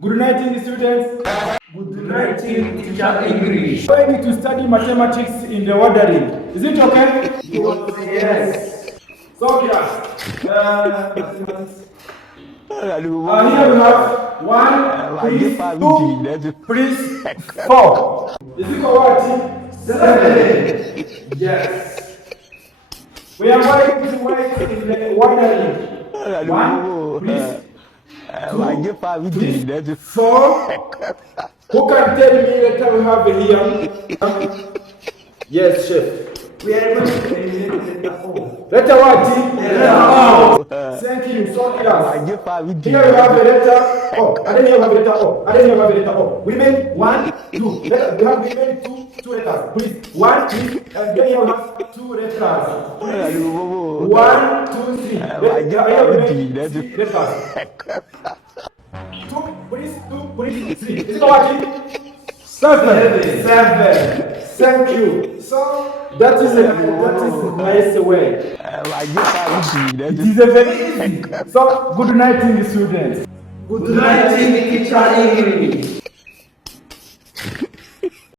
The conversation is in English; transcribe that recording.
Good night, students. Good night, teacher English. I need to study mathematics in the ordering. Is it okay? Yes. So, mathematics. Here we have 1, please, 2, please, 4. Is it correct? 7. Yes. We are going to write in the ordering. 1, please. 2, please, 4. Who can tell me letter we have here? Yes, chef. We are going to eliminate letter O. Letter what? Letter O. Thank you. So class. Here we have a letter O. And then here we have a letter O. And then here we have a letter O. We made 1, 2. We made two letters. Please. 1, 2. And then here we have 2 letters. Please. 1, 2, 3. Here we made 3 letters. 2, please, 2, please, 3. Is it what? 7. Thank you. So that is a nice way. It is a very easy. So good night, students. Good night, teacher English.